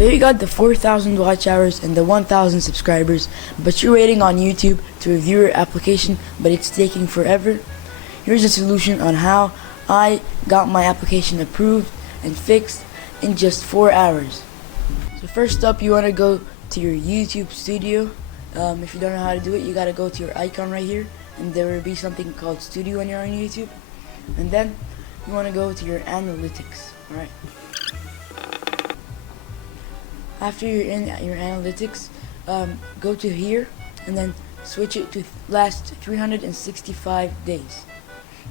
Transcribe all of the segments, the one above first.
So you got the 4,000 watch hours and the 1,000 subscribers, but you're waiting on YouTube to review your application, but it's taking forever. Here's a solution on how I got my application approved and fixed in just 4 hours. So first up, you want to go to your YouTube studio. If you don't know how to do it, you got to go to your icon right here, and there will be something called studio when you're on YouTube. And then you want to go to your analytics. Alright. After you're in your analytics, go to here and then switch it to last 365 days.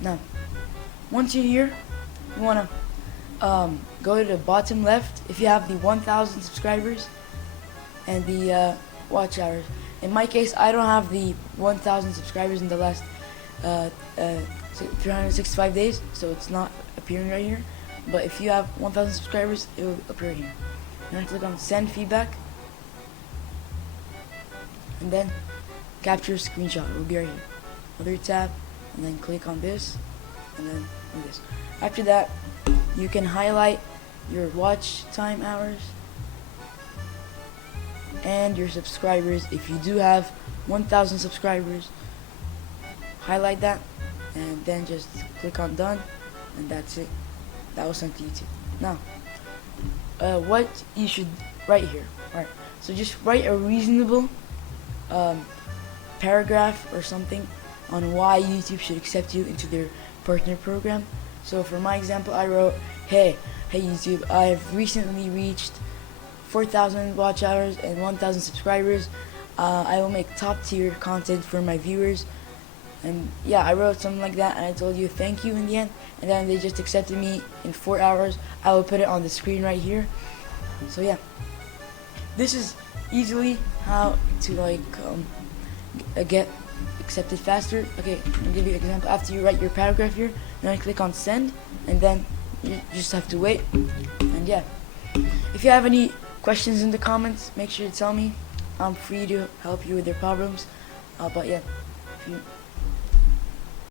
Now, once you're here, you want to go to the bottom left if you have the 1,000 subscribers and the watch hours. In my case, I don't have the 1,000 subscribers in the last 365 days, so it's not appearing right here. But if you have 1,000 subscribers, it will appear here. You're going to click on send feedback and then capture screenshot. It will be right here. Other tab, and then click on this and then do this. After that, you can highlight your watch time hours and your subscribers. If you do have 1,000 subscribers, highlight that and then just click on done, and that's it. That was sent to YouTube. Now, what you should write here. Alright, so just write a reasonable paragraph or something on why YouTube should accept you into their partner program. So for my example, I wrote, hey YouTube, I've recently reached 4,000 watch hours and 1,000 subscribers. I will make top tier content for my viewers. And yeah, I wrote something like that, and I told you thank you in the end, and then they just accepted me in 4 hours. I will put it on the screen right here. So yeah, this is easily how to get accepted faster. Okay, I'll give you an example. After you write your paragraph here, then click on send, and then you just have to wait. And yeah, if you have any questions in the comments, make sure to tell me. I'm free to help you with your problems. But yeah, if you